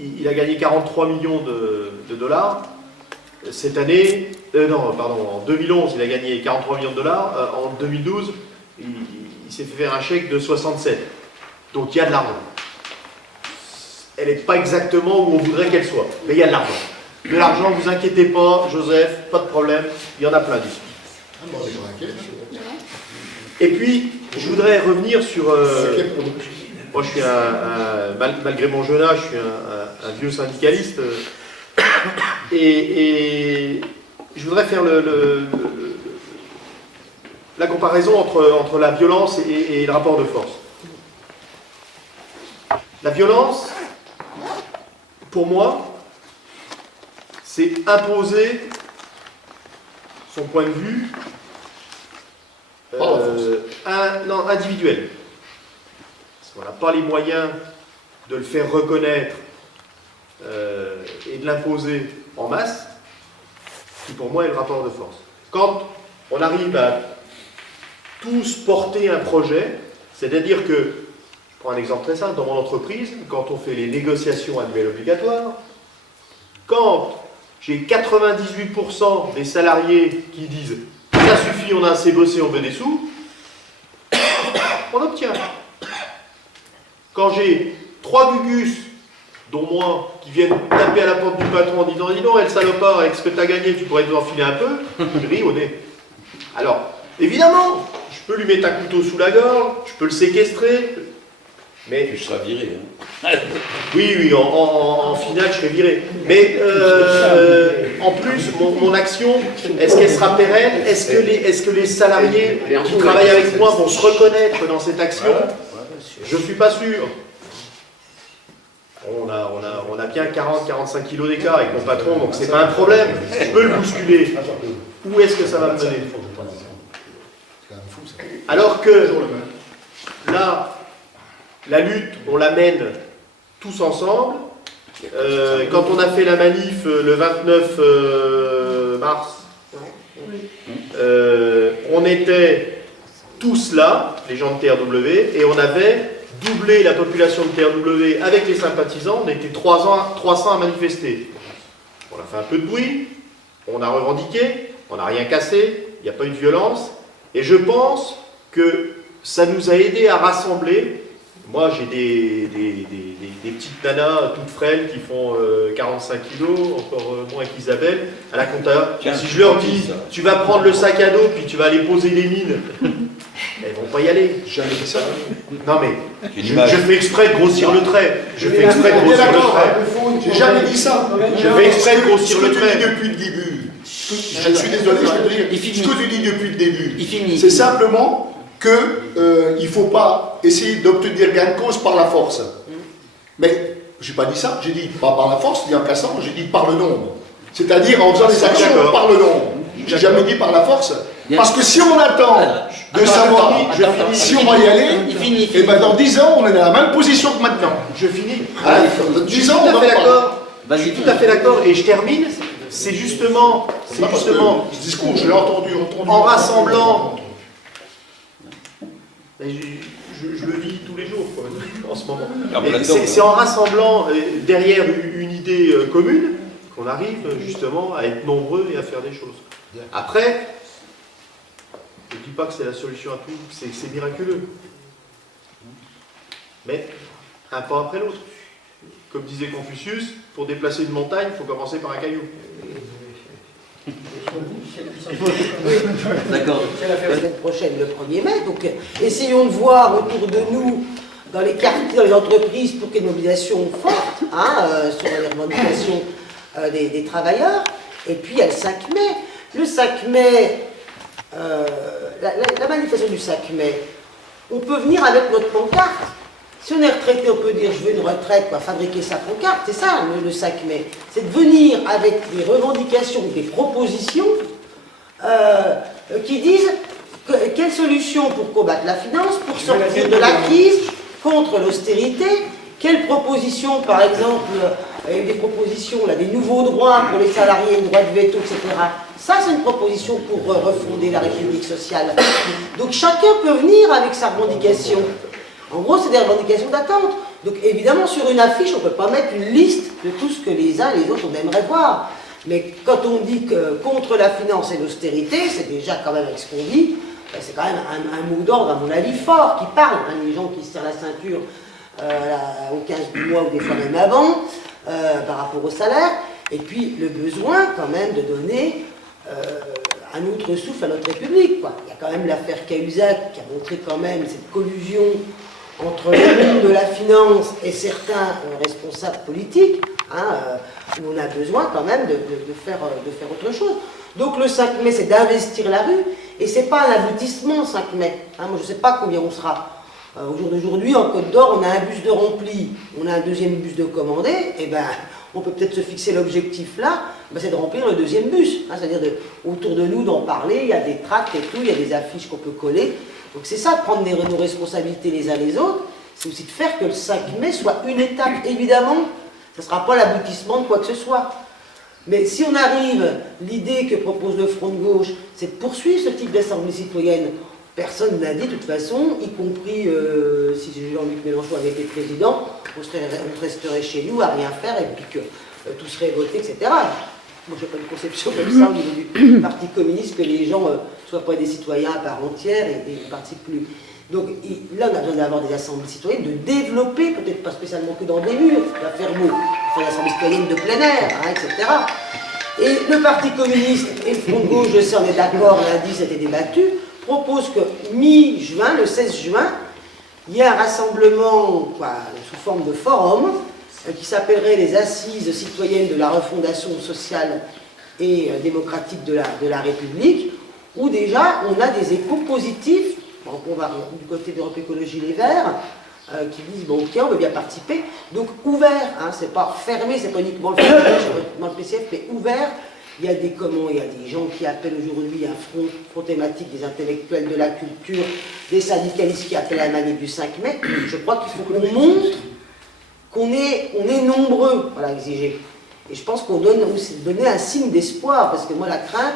il a gagné 43 millions de dollars. Cette année, en 2011, il a gagné 43 millions de dollars. En 2012, il s'est fait faire un chèque de 67. Donc il y a de l'argent. Elle n'est pas exactement où on voudrait qu'elle soit, mais il y a de l'argent. De l'argent, vous inquiétez pas, Joseph, pas de problème, il y en a plein d'ici. Et puis, je voudrais revenir sur... moi, je suis malgré mon jeune âge, je suis un vieux syndicaliste. Et je voudrais faire la comparaison entre la violence et le rapport de force. La violence, pour moi, c'est imposer son point de vue individuel. Parce qu'on n'a pas les moyens de le faire reconnaître et de l'imposer en masse, qui pour moi est le rapport de force. Quand on arrive à tous porter un projet, c'est-à-dire que, je prends un exemple très simple, dans mon entreprise, quand on fait les négociations annuelles obligatoires, quand j'ai 98% des salariés qui disent « ça suffit, on a assez bossé, on veut des sous », on obtient. Quand j'ai 3 gugus, dont moi, qui viennent taper à la porte du patron en disant « dis donc, elle salopard, avec ce que tu as gagné, tu pourrais nous enfiler un peu », je ris au nez. Alors, évidemment, je peux lui mettre un couteau sous la gorge, je peux le séquestrer, mais... Tu seras viré. Hein. Oui, en finale, je serai viré. Mais en plus, mon action, est-ce qu'elle sera pérenne? Est-ce que les salariés qui travaillent avec moi vont se reconnaître dans cette action? Je ne suis pas sûr. On a bien 40-45 kilos d'écart avec mon patron, donc c'est pas un problème. Je peux le bousculer. Où est-ce que ça va me mener? Alors que là, la lutte, on la mène tous ensemble. Quand on a fait la manif le 29 mars, on était tous là, les gens de TRW, et on avait doublé la population de TRW avec les sympathisants. On était 300 à manifester. On a fait un peu de bruit, on a revendiqué, on n'a rien cassé, il n'y a pas eu de violence, et je pense que ça nous a aidé à rassembler Moi, j'ai des petites nanas toutes frêles qui font 45 kilos, encore moins qu'Isabelle, à la compta. Si je leur dis, tu vas prendre le sac à dos, puis tu vas aller poser les mines, elles vont pas y aller. Jamais dit ça. Non mais, je fais exprès de grossir le trait. Je fais exprès de grossir le trait. J'ai jamais dit ça. Je fais exprès de grossir le Ce que tu trait. dis depuis le début, je suis désolé, je vais te dire, Il finit. ce que tu dis depuis le début, Il finit. c'est simplement qu'il ne faut pas essayer d'obtenir gain de cause par la force. Mais je n'ai pas dit ça, j'ai dit pas par la force, ni en cassant, j'ai dit par le nombre. C'est-à-dire en faisant des actions par le nombre. J'ai jamais dit par la force. Parce que si on attend de savoir si on va y aller, et ben dans 10 ans, on est dans la même position que maintenant. Je finis. Dans 10 ans, on tout à en fait parle. d'accord. Je suis tout à fait d'accord. Et je termine. C'est justement Ce discours, je l'ai entendu. en rassemblant. Je le dis tous les jours, quoi, en ce moment. C'est en rassemblant derrière une idée commune qu'on arrive justement à être nombreux et à faire des choses. Après, je ne dis pas que c'est la solution à tout, c'est miraculeux. Mais un pas après l'autre. Comme disait Confucius, pour déplacer une montagne, il faut commencer par un caillou. D'accord. C'est la semaine prochaine, le 1er mai. Donc, essayons de voir autour de nous, dans les quartiers, dans les entreprises, pour qu'il y ait une mobilisation forte sur les revendications des travailleurs. Et puis, il y a le 5 mai. Le 5 mai, la manifestation du 5 mai, on peut venir avec notre pancarte. Si on est retraité, on peut dire je veux une retraite, quoi, fabriquer sa pancarte, c'est ça le 5 mai. C'est de venir avec des revendications, des propositions qui disent quelle solution pour combattre la finance, pour sortir de la crise, contre l'austérité, quelles propositions, par exemple, il y a eu des propositions, là, des nouveaux droits pour les salariés, le droit de veto, etc. Ça, c'est une proposition pour refonder la République sociale. Donc chacun peut venir avec sa revendication. En gros, c'est des revendications d'attente. Donc évidemment, sur une affiche, on ne peut pas mettre une liste de tout ce que les uns et les autres on aimerait voir. Mais quand on dit que contre la finance et l'austérité, c'est déjà quand même avec ce qu'on dit, c'est quand même un mot d'ordre, à mon avis, fort, qui parle. Les gens qui se serrent la ceinture au 15 du mois ou des fois même avant, par rapport au salaire. Et puis le besoin quand même de donner un autre souffle à notre République, quoi. Il y a quand même l'affaire Cahuzac qui a montré quand même cette collusion entre le monde de la finance et certains responsables politiques, où on a besoin quand même de faire autre chose. Donc le 5 mai, c'est d'investir la rue, et c'est pas un aboutissement 5 mai. Moi, je ne sais pas combien on sera. Au jour d'aujourd'hui, en Côte d'Or, on a un bus de rempli, on a un deuxième bus de commandé, et ben on peut peut-être se fixer l'objectif là, c'est de remplir le deuxième bus. C'est-à-dire autour de nous d'en parler, il y a des tracts et tout, il y a des affiches qu'on peut coller. Donc c'est ça, de prendre nos responsabilités les uns les autres, c'est aussi de faire que le 5 mai soit une étape. Évidemment, ce ne sera pas l'aboutissement de quoi que ce soit. Mais si on arrive, l'idée que propose le Front de gauche, c'est de poursuivre ce type d'assemblée citoyenne. Personne n'a dit de toute façon, y compris si Jean-Luc Mélenchon avait été président, on resterait chez nous à rien faire et puis que tout serait voté, etc. Moi, je n'ai pas une conception comme ça au niveau du Parti communiste, que les gens ne soient pas des citoyens à part entière et ne participent plus. Donc là, on a besoin d'avoir des assemblées citoyennes, de développer, peut-être pas spécialement que dans des murs, il va faire beau, il faut des assemblées citoyennes de plein air, etc. Et le Parti communiste et le Front de gauche, je sais, on est d'accord, lundi, c'était débattu, propose que mi-juin, le 16 juin, il y ait un rassemblement sous forme de forum qui s'appellerait les Assises citoyennes de la refondation sociale et démocratique de la République, où déjà on a des échos positifs. Donc on va du côté d'Europe Écologie Les Verts, qui disent bon ok, on veut bien participer. Donc ouvert, c'est pas fermé, c'est pas uniquement le PCF, mais ouvert. Il y a des gens qui appellent aujourd'hui un front thématique des intellectuels de la culture, des syndicalistes qui appellent à la manif du 5 mai. Je crois qu'il faut qu'on montre qu'on est nombreux à exiger. Et je pense qu'on doit donner un signe d'espoir, parce que moi la crainte,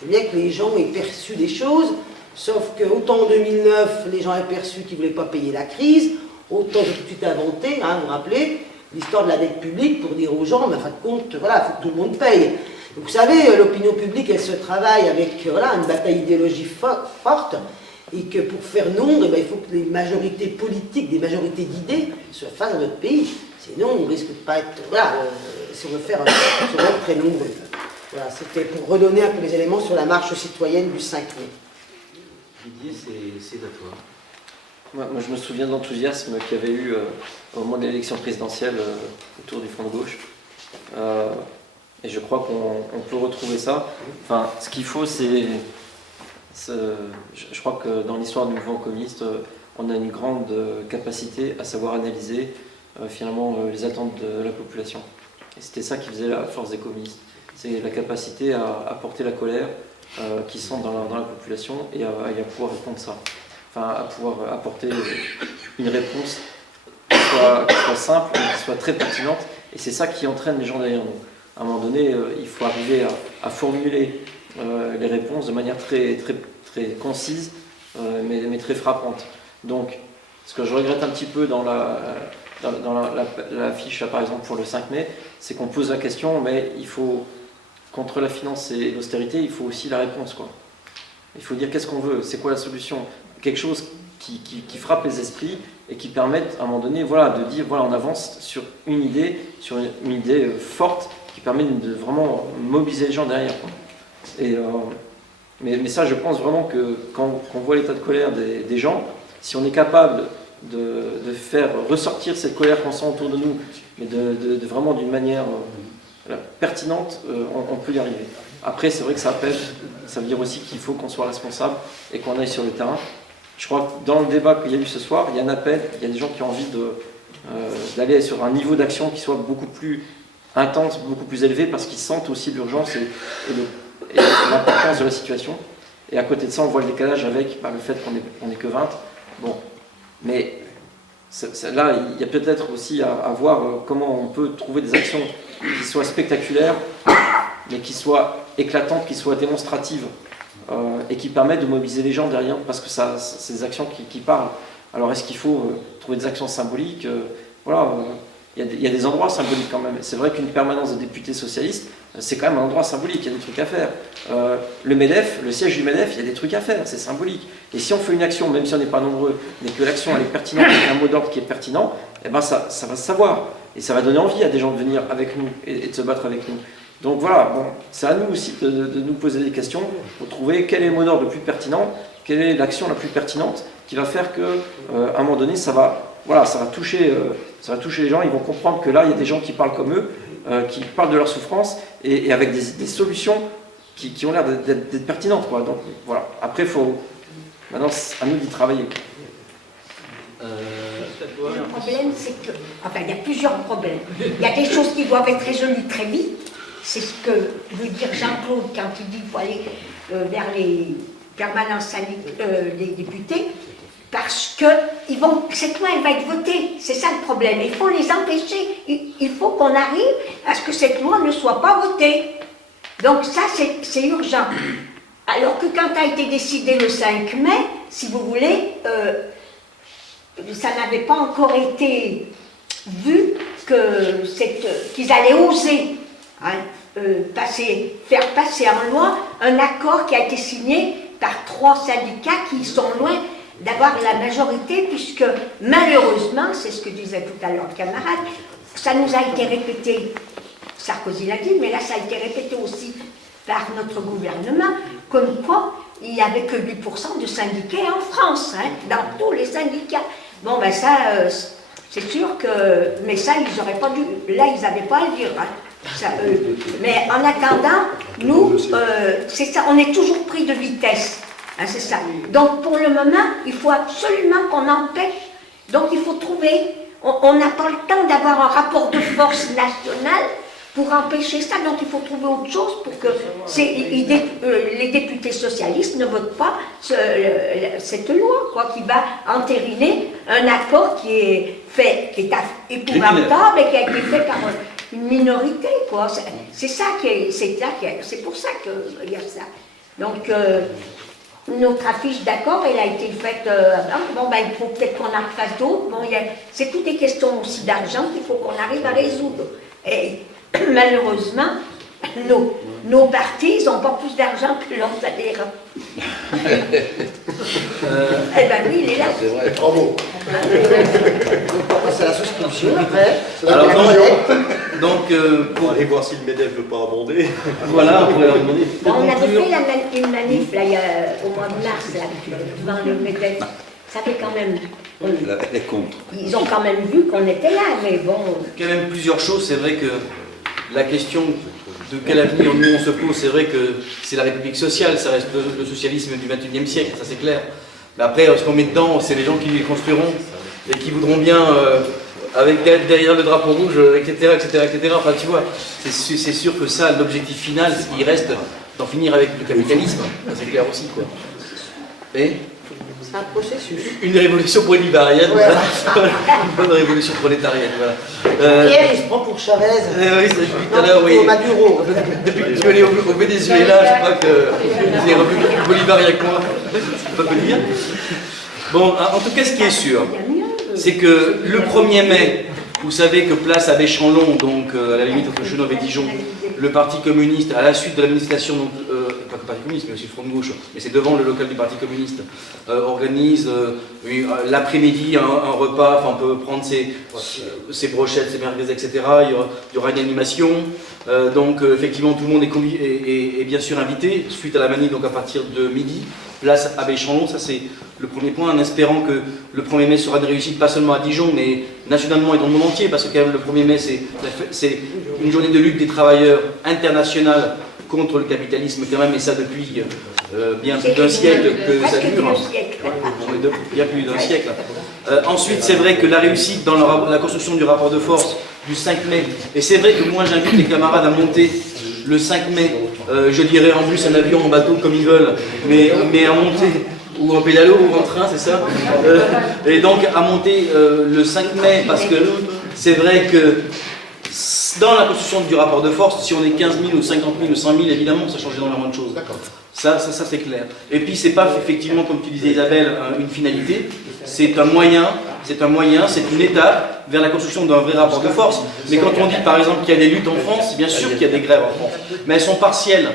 je veux bien que les gens aient perçu des choses, sauf que autant en 2009, les gens avaient perçu qu'ils ne voulaient pas payer la crise, autant j'ai tout de suite inventé, vous vous rappelez, l'histoire de la dette publique pour dire aux gens, mais en fin de compte, voilà, il faut que tout le monde paye. Donc, vous savez, l'opinion publique, elle se travaille avec une bataille idéologique forte, et que pour faire nombre, il faut que les majorités politiques, des majorités d'idées se fassent dans notre pays. Sinon, on risque de pas être... Voilà, si on veut faire très nombreux. Voilà, c'était pour redonner un peu les éléments sur la marche citoyenne du 5 mai. Didier, c'est à toi. Moi, je me souviens de l'enthousiasme qu'il y avait eu au moment de l'élection présidentielle autour du Front de gauche. Et je crois qu'on peut retrouver ça. Enfin, ce qu'il faut, c'est... Je crois que dans l'histoire du mouvement communiste, on a une grande capacité à savoir analyser finalement les attentes de la population. Et c'était ça qui faisait la force des communistes. C'est la capacité à porter la colère qui sont dans la population et à pouvoir répondre à ça. Enfin, à pouvoir apporter une réponse qui soit simple, mais qui soit très pertinente. Et c'est ça qui entraîne les gens derrière nous. À un moment donné, il faut arriver à formuler les réponses de manière très, très, très concise, mais très frappante. Donc, ce que je regrette un petit peu dans la fiche, par exemple, pour le 5 mai, c'est qu'on pose la question, mais il faut, contre la finance et l'austérité, il faut aussi la réponse, quoi. Il faut dire qu'est-ce qu'on veut, c'est quoi la solution, quelque chose qui frappe les esprits et qui permette, à un moment donné, voilà, de dire, voilà, on avance sur une idée forte, qui permet de vraiment mobiliser les gens derrière, quoi. Et, mais ça, je pense vraiment que quand on voit l'état de colère des gens, si on est capable de faire ressortir cette colère qu'on sent autour de nous, mais de vraiment d'une manière pertinente, on peut y arriver. Après, c'est vrai que ça veut dire aussi qu'il faut qu'on soit responsable et qu'on aille sur le terrain. Je crois que dans le débat qu'il y a eu ce soir, il y a un appel, il y a des gens qui ont envie d'aller sur un niveau d'action qui soit beaucoup plus intense, beaucoup plus élevé, parce qu'ils sentent aussi l'urgence et l'importance de la situation. Et à côté de ça, on voit le décalage avec le fait qu'on n'est que 20. Bon, mais là, il y a peut-être aussi à voir comment on peut trouver des actions qui soient spectaculaires, mais qui soient éclatantes, qui soient démonstratives, et qui permettent de mobiliser les gens derrière, parce que c'est des actions qui parlent. Alors, est-ce qu'il faut trouver des actions symboliques? Voilà. Il y a des endroits symboliques quand même. C'est vrai qu'une permanence de députés socialistes, c'est quand même un endroit symbolique, il y a des trucs à faire. Le MEDEF, le siège du MEDEF, il y a des trucs à faire, c'est symbolique. Et si on fait une action, même si on n'est pas nombreux, mais que l'action elle est pertinente, avec un mot d'ordre qui est pertinent, eh ben ça va se savoir. Et ça va donner envie à des gens de venir avec nous et de se battre avec nous. Donc voilà, bon, c'est à nous aussi de nous poser des questions pour trouver quel est le mot d'ordre le plus pertinent, quelle est l'action la plus pertinente qui va faire que, à un moment donné, ça va toucher les gens, ils vont comprendre que là, il y a des gens qui parlent comme eux, qui parlent de leur souffrance, et avec des solutions qui ont l'air d'être pertinentes, quoi. Donc voilà, après, maintenant, c'est à nous d'y travailler. Le problème, c'est que... Enfin, il y a plusieurs problèmes. Il y a des choses qui doivent être résolues très vite. C'est ce que veut dire Jean-Claude quand il dit qu'il faut aller vers les permanences des députés. Parce que cette loi, elle va être votée. C'est ça le problème. Il faut les empêcher. Il faut qu'on arrive à ce que cette loi ne soit pas votée. Donc ça, c'est urgent. Alors que quand a été décidé le 5 mai, si vous voulez, ça n'avait pas encore été vu qu'ils allaient oser faire passer en loi un accord qui a été signé par 3 syndicats qui sont loin d'avoir la majorité, puisque malheureusement, c'est ce que disait tout à l'heure le camarade, ça nous a été répété, Sarkozy l'a dit, mais là ça a été répété aussi par notre gouvernement, comme quoi il n'y avait que 8% de syndiqués en France, dans tous les syndicats. Bon ben ça, c'est sûr que, mais ça ils n'auraient pas dû, là ils n'avaient pas à le dire. Mais en attendant, nous, c'est ça, on est toujours pris de vitesse. C'est ça. Donc pour le moment, il faut absolument qu'on empêche. Donc il faut trouver, on n'a pas le temps d'avoir un rapport de force national pour empêcher ça. Donc il faut trouver autre chose pour que les députés socialistes ne votent pas cette loi, quoi, qui va entériner un accord qui est épouvantable et qui a été fait par une minorité, quoi. C'est ça c'est pour ça qu'il y a ça. Donc notre affiche d'accord, elle a été faite bon ben il faut peut-être qu'on en fasse d'autres. Bon, c'est toutes des questions aussi d'argent qu'il faut qu'on arrive à résoudre. Et malheureusement, nos partis, ils n'ont pas plus d'argent que leurs adhérents. Eh ben oui, il est là. C'est vrai, bravo. C'est la souscription après. Alors, la donc, collecte. pour Aller voir si le MEDEF ne veut pas abonder. voilà, on pourrait leur demander. Pour On avait conclure, fait une manif là, au mois de mars là, devant le MEDEF. Ça fait quand même. Elle est contre. Ils ont quand même vu qu'on était là, mais bon. quand même plusieurs choses. C'est vrai que la question de quel avenir nous on se pose, c'est vrai que c'est la République sociale, ça reste le socialisme du XXIe siècle, ça c'est clair. Mais après, ce qu'on met dedans, c'est les gens qui les construiront et qui voudront bien, avec derrière le drapeau rouge, etc., etc., etc. Enfin, tu vois, c'est sûr que ça, l'objectif final, il reste d'en finir avec le capitalisme. Ça c'est clair aussi, quoi. Et C'est un processus. une révolution bolivarienne, Ouais. voilà. Une bonne révolution prolétarienne, voilà. Pierre, il se prend pour Chavez. Oui, ça, depuis tout à l'heure, oui. Pour Maduro. Depuis que je suis allé au Venezuela, je crois que les revenus plus bolivariens que moi, c'est pas peu dire. Bon, en tout cas, ce qui est sûr, c'est que le 1er mai, vous savez que place à Béchanlon, donc à la limite entre Chenôve et Dijon, le Parti communiste, à la suite de la manifestation, donc, pas le Parti communiste, mais aussi le Front de gauche, mais c'est devant le local du Parti communiste, organise l'après-midi un repas, enfin on peut prendre ses brochettes, ses merguez, etc. Il y aura une animation, donc effectivement tout le monde est bien sûr invité, suite à la manif, donc à partir de midi, place à Béchanlon, ça c'est le premier point, en espérant que le 1er mai sera une réussite, pas seulement à Dijon, mais nationalement et dans le monde entier, parce que quand même le 1er mai c'est une journée de lutte des travailleurs internationale contre le capitalisme quand même, et ça depuis bien plus d'un siècle que ça dure. Bien plus d'un siècle. Ensuite, c'est vrai que la réussite dans la construction du rapport de force du 5 mai, et c'est vrai que moi j'invite les camarades à monter le 5 mai, je dirais en bus, en avion, en bateau, comme ils veulent, mais à monter, ou en pédalo, ou en train, c'est ça. Et donc à monter le 5 mai, parce que c'est vrai que dans la construction du rapport de force, si on est 15 000 ou 50 000 ou 100 000, évidemment, ça change énormément de choses. Ça c'est clair. Et puis, c'est pas effectivement, comme tu disais Isabelle, une finalité, c'est un moyen, c'est une étape vers la construction d'un vrai rapport de force. Mais quand on dit, par exemple, qu'il y a des luttes en France, bien sûr qu'il y a des grèves en France, mais elles sont partielles.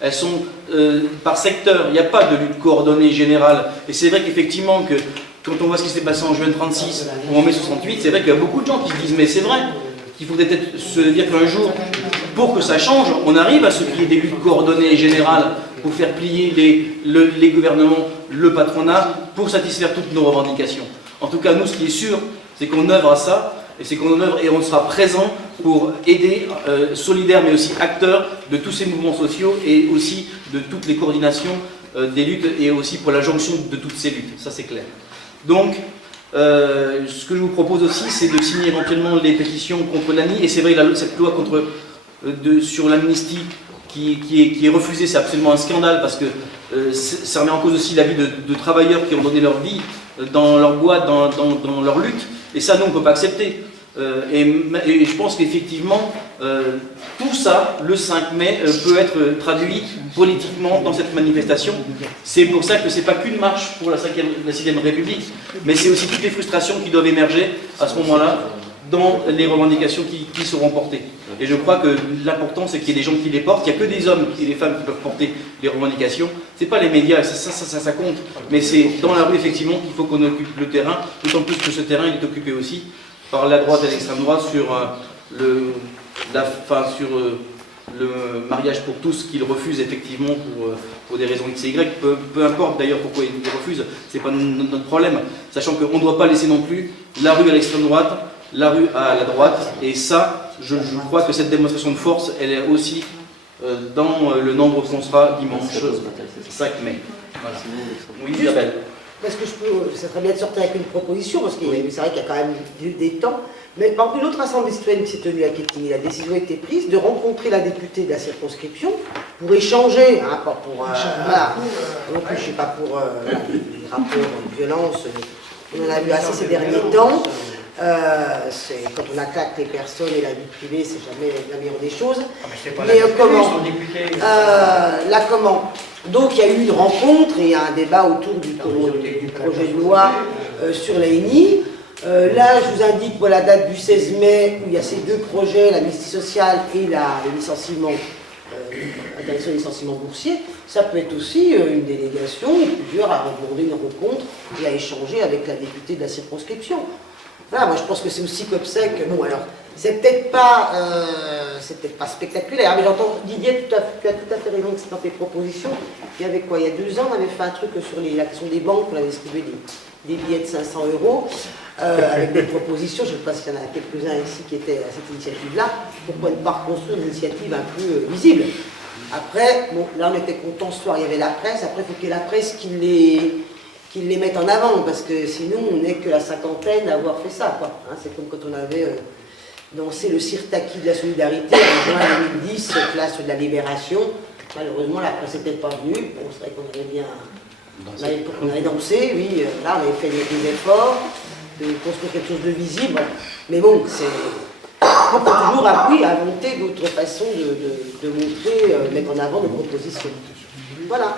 Elles sont par secteur, il n'y a pas de lutte coordonnée générale. Et c'est vrai qu'effectivement, que quand on voit ce qui s'est passé en juin 36 ou en mai 68, c'est vrai qu'il y a beaucoup de gens qui se disent, mais c'est vrai, qu'il faudrait peut-être se dire qu'un jour, pour que ça change, on arrive à ce qu'il y ait des luttes coordonnées et générales pour faire plier les gouvernements, le patronat, pour satisfaire toutes nos revendications. En tout cas, nous, ce qui est sûr, c'est qu'on œuvre à ça, et c'est qu'on œuvre et on sera présent pour aider, solidaires mais aussi acteurs de tous ces mouvements sociaux et aussi de toutes les coordinations des luttes et aussi pour la jonction de toutes ces luttes. Ça, c'est clair. Donc, ce que je vous propose aussi, c'est de signer éventuellement les pétitions contre l'ANI. Et c'est vrai, cette loi sur l'amnistie qui est refusée, c'est absolument un scandale parce que ça remet en cause aussi la vie de travailleurs qui ont donné leur vie dans leur boîte, dans leur lutte. Et ça, nous, on ne peut pas accepter. Et je pense qu'effectivement, tout ça, le 5 mai, peut être traduit politiquement dans cette manifestation. C'est pour ça que ce n'est pas qu'une marche pour la 6e République, mais c'est aussi toutes les frustrations qui doivent émerger à ce moment-là dans les revendications qui seront portées. Et je crois que l'important, c'est qu'il y ait des gens qui les portent. Il n'y a que des hommes et des femmes qui peuvent porter les revendications. Ce n'est pas les médias, ça compte. Mais c'est dans la rue, effectivement, qu'il faut qu'on occupe le terrain, d'autant plus que ce terrain, il est occupé aussi par la droite et l'extrême droite sur le mariage pour tous qu'ils refusent effectivement pour des raisons X et Y, peu importe d'ailleurs pourquoi ils les refusent, c'est pas notre problème, sachant qu'on ne doit pas laisser non plus la rue à l'extrême droite, la rue à la droite, et ça, je crois que cette démonstration de force, elle est aussi dans le nombre qu'on sera dimanche 5 mai. Voilà. Oui, Isabelle. Parce que ça serait bien de sortir avec une proposition, parce que c'est vrai qu'il y a quand même eu des temps. Mais par une autre assemblée citoyenne qui s'est tenue à Quetigny, la décision a été prise de rencontrer la députée de la circonscription pour échanger, hein, pas pour. Voilà. Non plus, je ne sais pas pour les rapports de violence. On en a vu assez ces derniers temps. Quand on attaque les personnes et la vie privée, c'est jamais la meilleure des choses. Mais comment donc il y a eu une rencontre et un débat autour du projet de loi sur l'ANI. Là, je vous indique la date du 16 mai où il y a ces deux projets, l'amnistie sociale et le licenciement interdiction des licenciements boursiers, ça peut être aussi une délégation, plusieurs à demander une rencontre et à échanger avec la députée de la circonscription. Voilà, moi je pense que c'est aussi comme ça que, bon alors, c'est peut-être pas spectaculaire, mais j'entends Didier, tu as tout à fait raison que c'est dans tes propositions. Il y avait quoi, il y a 2 ans, on avait fait un truc sur la question des banques, on avait distribué des billets de 500 €, avec des propositions, je ne sais pas s'il y en a quelques-uns ici qui étaient à cette initiative-là, pourquoi ne pas reconstruire une initiative un peu visible. Après, bon, là on était content ce soir, il y avait la presse, après il faut qu'il y ait la presse qui les mette en avant, parce que sinon on n'est que la cinquantaine à avoir fait ça, quoi. Hein, c'est comme quand on avait dansé le Sirtaki de la solidarité en juin 2010, place de la Libération. Malheureusement la presse n'était pas venue, bon, c'est vrai qu'on avait bien... On avait dansé, oui, là on avait fait des efforts de construire quelque chose de visible, voilà. Mais bon, c'est... On peut toujours inventer d'autres façons de montrer, mettre en avant nos propositions. Voilà.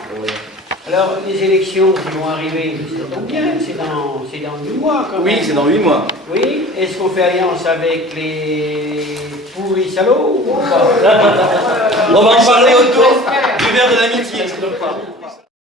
Alors, les élections qui vont arriver, ça tombe bien, c'est dans 8 mois quand même. Oui, c'est dans 8 mois. Oui, est-ce qu'on fait alliance avec les pourris salauds ou pas? On va en parler autour du verre de l'amitié.